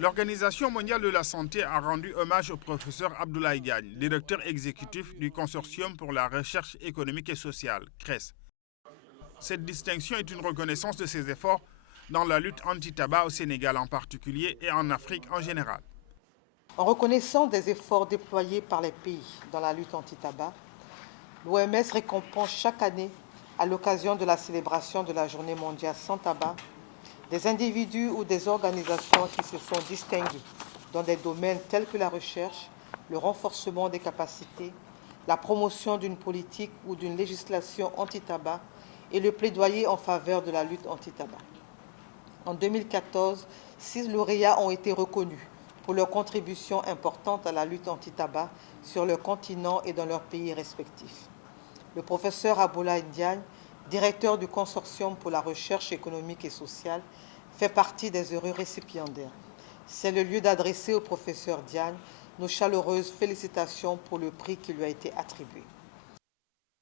L'Organisation mondiale de la santé a rendu hommage au professeur Abdoulaye Diagne, directeur exécutif du Consortium pour la recherche économique et sociale, CRES. Cette distinction est une reconnaissance de ses efforts dans la lutte anti-tabac au Sénégal en particulier et en Afrique en général. En reconnaissant des efforts déployés par les pays dans la lutte anti-tabac, l'OMS récompense chaque année, à l'occasion de la célébration de la Journée mondiale sans tabac, des individus ou des organisations qui se sont distingués dans des domaines tels que la recherche, le renforcement des capacités, la promotion d'une politique ou d'une législation anti-tabac et le plaidoyer en faveur de la lutte anti-tabac. En 2014, 6 lauréats ont été reconnus pour leur contribution importante à la lutte anti-tabac sur leur continent et dans leurs pays respectifs. Le professeur Abdoulaye Diagne, directeur du Consortium pour la recherche économique et sociale, fait partie des heureux récipiendaires. C'est le lieu d'adresser au professeur Diagne nos chaleureuses félicitations pour le prix qui lui a été attribué.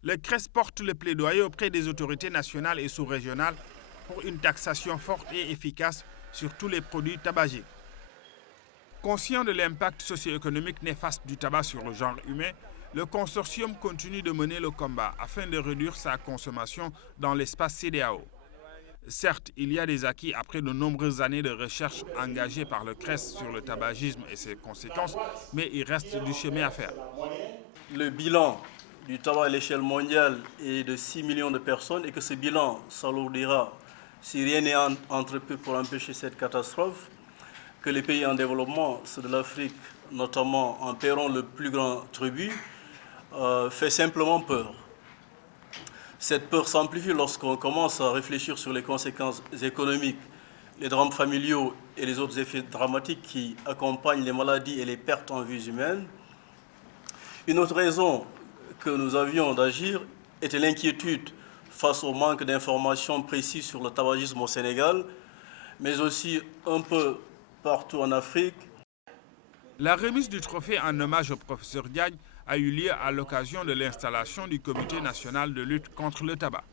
Le CRES porte le plaidoyer auprès des autorités nationales et sous-régionales pour une taxation forte et efficace sur tous les produits tabagiques. Conscient de l'impact socio-économique néfaste du tabac sur le genre humain, le consortium continue de mener le combat afin de réduire sa consommation dans l'espace CEDEAO. Certes, il y a des acquis après de nombreuses années de recherche engagées par le CRES sur le tabagisme et ses conséquences, mais il reste du chemin à faire. Le bilan du tabac à l'échelle mondiale est de 6 millions de personnes et que ce bilan s'alourdira si rien n'est entrepris pour empêcher cette catastrophe, que les pays en développement, ceux de l'Afrique notamment, en paieront le plus grand tribut, fait simplement peur. Cette peur s'amplifie lorsqu'on commence à réfléchir sur les conséquences économiques, les drames familiaux et les autres effets dramatiques qui accompagnent les maladies et les pertes en vies humaines. Une autre raison que nous avions d'agir était l'inquiétude face au manque d'informations précises sur le tabagisme au Sénégal, mais aussi un peu partout en Afrique. La remise du trophée en hommage au professeur Diagne a eu lieu à l'occasion de l'installation du Comité national de lutte contre le tabac.